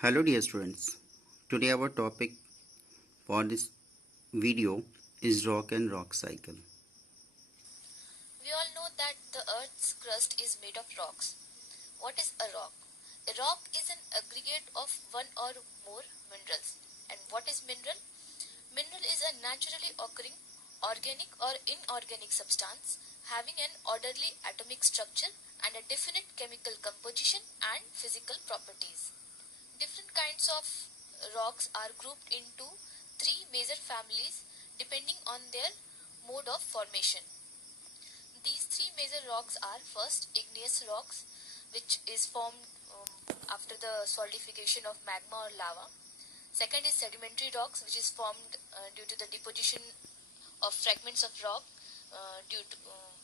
Hello dear students. Today our topic for this video is rock and rock cycle. We all know that the Earth's crust is made of rocks. What is a rock? A rock is an aggregate of one or more minerals. And what is mineral? Mineral is a naturally occurring organic or inorganic substance having an orderly atomic structure and a definite chemical composition and physical properties. Different kinds of rocks are grouped into three major families depending on their mode of formation. These three major rocks are first igneous rocks, which is formed after the solidification of magma or lava. Second is sedimentary rocks, which is formed due to the deposition of fragments of rock uh, due, to, uh,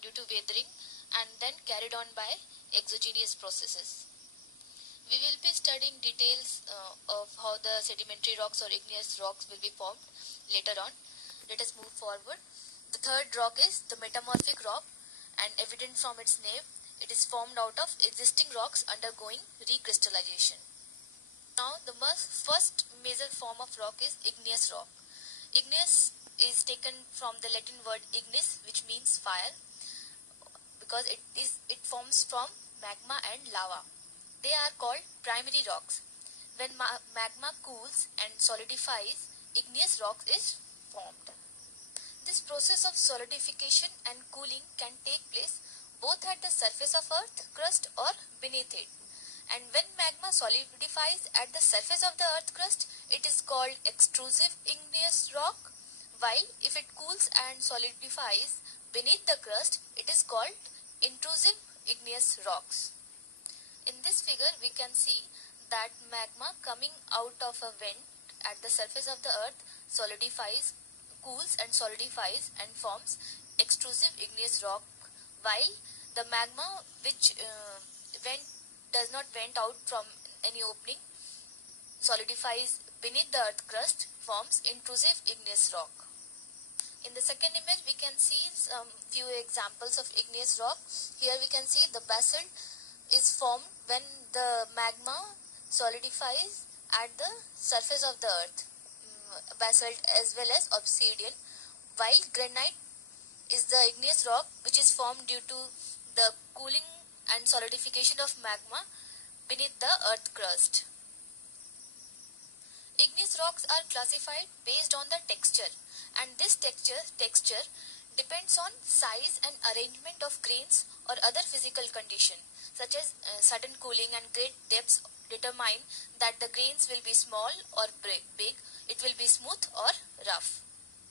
due to weathering, and then carried on by exogenous processes. We will be studying details of how the sedimentary rocks or igneous rocks will be formed later on. Let us move forward. The third rock is the metamorphic rock, and evident from its name, it is formed out of existing rocks undergoing recrystallization. Now, the first major form of rock is igneous rock. Igneous is taken from the Latin word ignis, which means fire, because it forms from magma and lava. They are called primary rocks. When magma cools and solidifies, igneous rock is formed. This process of solidification and cooling can take place both at the surface of Earth crust or beneath it. And when magma solidifies at the surface of the Earth crust, it is called extrusive igneous rock, while if it cools and solidifies beneath the crust, it is called intrusive igneous rocks. In this figure, we can see that magma coming out of a vent at the surface of the earth solidifies, cools and solidifies and forms extrusive igneous rock, while the magma which vent does not vent out from any opening solidifies beneath the earth crust forms intrusive igneous rock. In the second image, we can see some few examples of igneous rock. Here we can see the basalt is formed when the magma solidifies at the surface of the earth, basalt as well as obsidian, while granite is the igneous rock which is formed due to the cooling and solidification of magma beneath the earth crust. Igneous rocks are classified based on the texture, and this texture depends on size and arrangement of grains or other physical condition, such as sudden cooling and great depths determine that the grains will be small or big, it will be smooth or rough.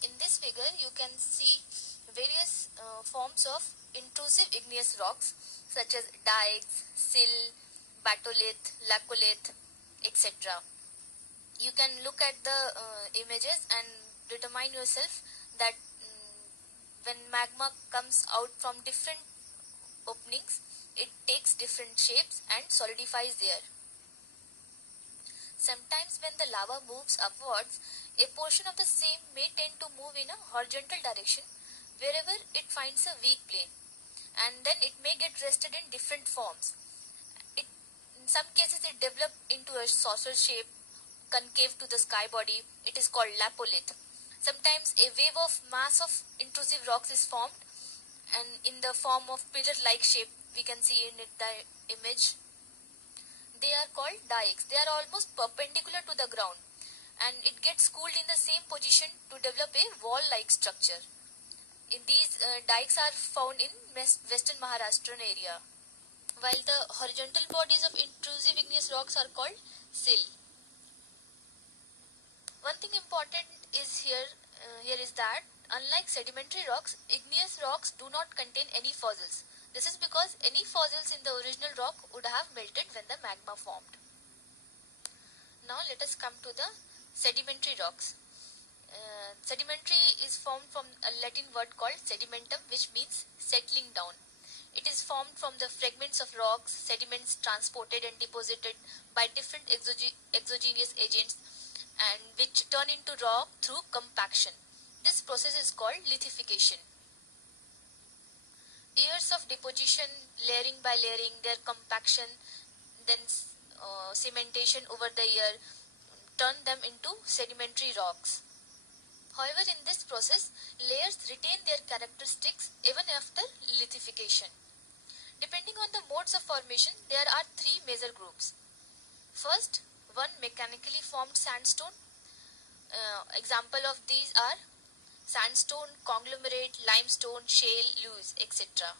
In this figure, you can see various forms of intrusive igneous rocks such as dikes, sill, batolith, laccolith, etc. You can look at the images and determine yourself that when magma comes out from different openings, it takes different shapes and solidifies there. Sometimes when the lava moves upwards, a portion of the same may tend to move in a horizontal direction wherever it finds a weak plane, and then it may get rested in different forms. In some cases it develops into a saucer shape concave to the sky body. It is called lapolith. Sometimes a wave of mass of intrusive rocks is formed, and in the form of pillar-like shape we can see in the image. They are called dikes. They are almost perpendicular to the ground, and it gets cooled in the same position to develop a wall-like structure. These dikes are found in western Maharashtrian area, while the horizontal bodies of intrusive igneous rocks are called sill. One thing important is here is that unlike sedimentary rocks, igneous rocks do not contain any fossils. This is because any fossils in the original rock would have melted when the magma formed. Now let us come to the sedimentary rocks. Sedimentary is formed from a Latin word called sedimentum, which means settling down. It is formed from the fragments of rocks, sediments transported and deposited by different exogenous agents, and which turn into rock through compaction. This process is called lithification. Years of deposition, layering by layering, their compaction, then cementation over the year turn them into sedimentary rocks. However, in this process, layers retain their characteristics even after lithification. Depending on the modes of formation, there are three major groups. First, one mechanically formed sandstone. Example of these are sandstone, conglomerate, limestone, shale, loess, etc.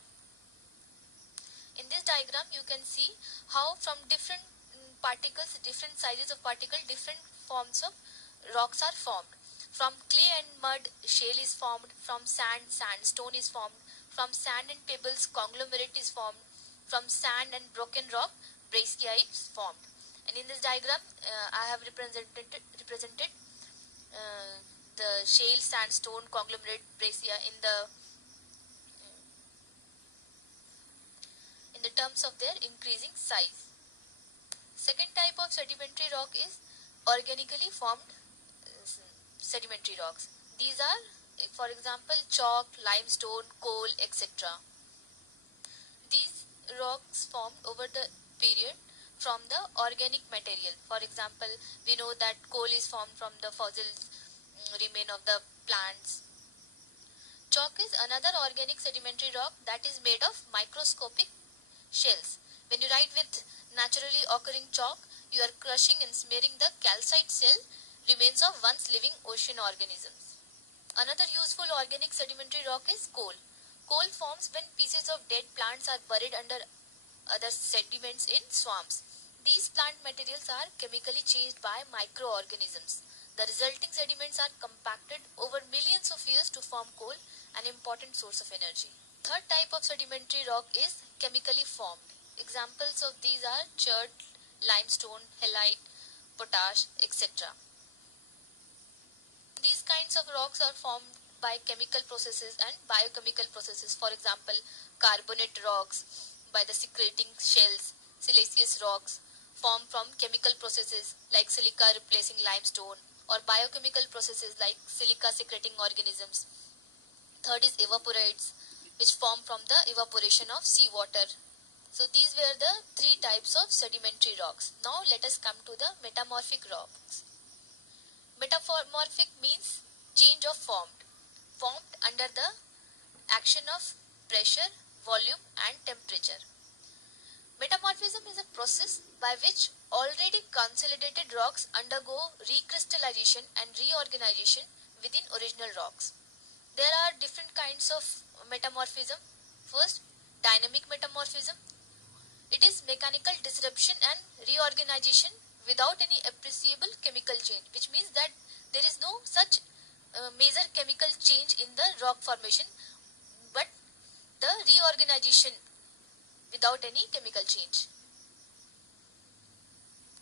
In this diagram, you can see how from different particles, different sizes of particle, different forms of rocks are formed. From clay and mud, shale is formed. From sand, sandstone is formed. From sand and pebbles, conglomerate is formed. From sand and broken rock, breccia is formed. And in this diagram, I have represented the shale, sandstone, conglomerate, breccia in the terms of their increasing size. Second type of sedimentary rock is organically formed sedimentary rocks. These are, for example, chalk, limestone, coal, etc. These rocks formed over the period from the organic material. For example, we know that coal is formed from the fossil remain of the plants. Chalk is another organic sedimentary rock that is made of microscopic shells. When you write with naturally occurring chalk, you are crushing and smearing the calcite shell remains of once living ocean organisms. Another useful organic sedimentary rock is coal. Coal forms when pieces of dead plants are buried under other sediments in swamps. These plant materials are chemically changed by microorganisms. The resulting sediments are compacted over millions of years to form coal, an important source of energy. Third type of sedimentary rock is chemically formed. Examples of these are chert, limestone, halite, potash, etc. These kinds of rocks are formed by chemical processes and biochemical processes. For example, carbonate rocks by the secreting shells, siliceous rocks formed from chemical processes like silica replacing limestone, or biochemical processes like silica secreting organisms. Third is evaporites, which form from the evaporation of seawater. So these were the three types of sedimentary rocks. Now let us come to the metamorphic rocks. Metamorphic means change of formed under the action of pressure, volume and temperature. Metamorphism is a process by which already consolidated rocks undergo recrystallization and reorganization within original rocks. There are different kinds of metamorphism. First, dynamic metamorphism. It is mechanical disruption and reorganization without any appreciable chemical change, which means that there is no such major chemical change in the rock formation, but the reorganization without any chemical change.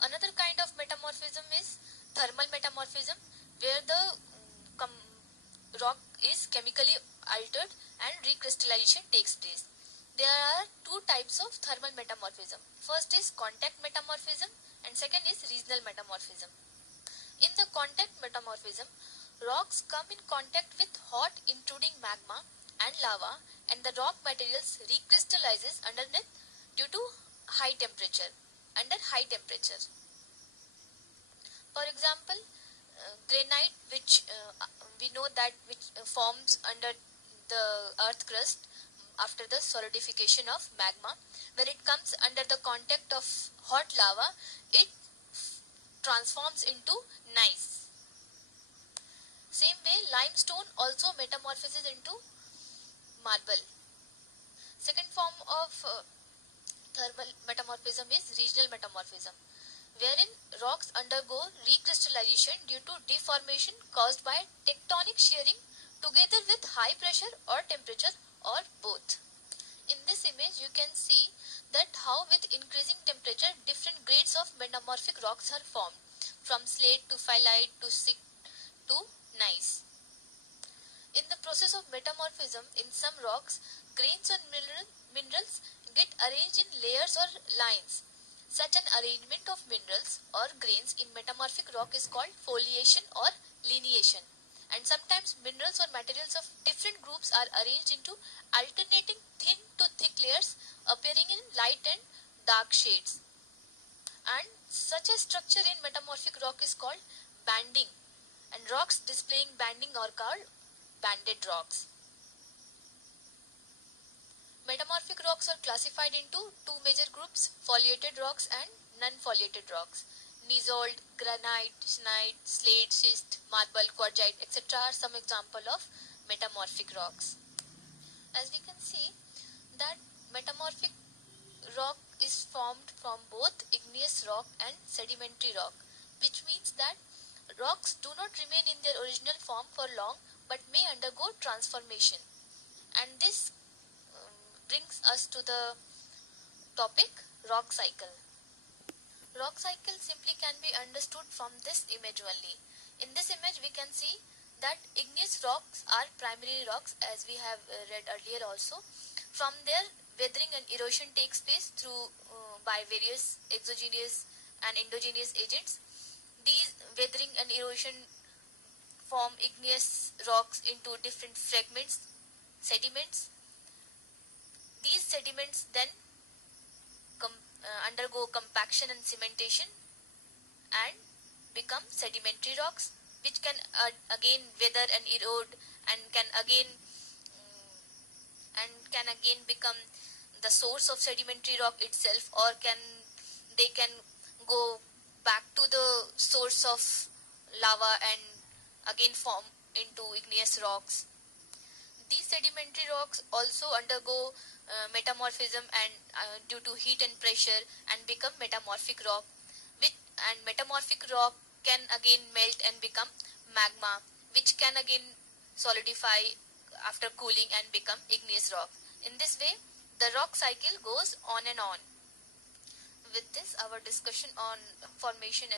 Another kind of metamorphism is thermal metamorphism, where the rock is chemically altered and recrystallization takes place. There are two types of thermal metamorphism. First is contact metamorphism and second is regional metamorphism. In the contact metamorphism, rocks come in contact with hot intruding magma and lava, and the rock materials recrystallizes underneath due to high temperature. For example, granite, which we know that which forms under the earth crust after the solidification of magma, when it comes under the contact of hot lava, it transforms into gneiss. Same way, limestone also metamorphoses into marble. Second form of thermal metamorphism is regional metamorphism, wherein rocks undergo recrystallization due to deformation caused by tectonic shearing together with high pressure or temperature, or both. In this image you can see that how with increasing temperature different grades of metamorphic rocks are formed, from slate to phyllite to to gneiss. In the process of metamorphism, in some rocks, grains or minerals get arranged in layers or lines. Such an arrangement of minerals or grains in metamorphic rock is called foliation or lineation. And sometimes minerals or materials of different groups are arranged into alternating thin to thick layers appearing in light and dark shades. And such a structure in metamorphic rock is called banding, and rocks displaying banding are called banded rocks. Metamorphic rocks are classified into two major groups: foliated rocks and non-foliated rocks. Gneissold, granite, schist, slate, schist, marble, quartzite, etc. are some example of metamorphic rocks. As we can see that metamorphic rock is formed from both igneous rock and sedimentary rock, which means that rocks do not remain in their original form for long but may undergo transformation. And this brings us to the topic rock cycle. Rock cycle simply can be understood from this image only. In this image we can see that igneous rocks are primary rocks, as we have read earlier also. From there, weathering and erosion takes place through by various exogenous and endogenous agents. These weathering and erosion form igneous rocks into different fragments, sediments. These sediments then undergo compaction and cementation and become sedimentary rocks, which can again weather and erode and can again become the source of sedimentary rock itself, or they can go back to the source of lava and again form into igneous rocks. These sedimentary rocks also undergo metamorphism and due to heat and pressure and become metamorphic rock, which and metamorphic rock can again melt and become magma, which can again solidify after cooling and become igneous rock. In this way, the rock cycle goes on and on. With this, our discussion on formation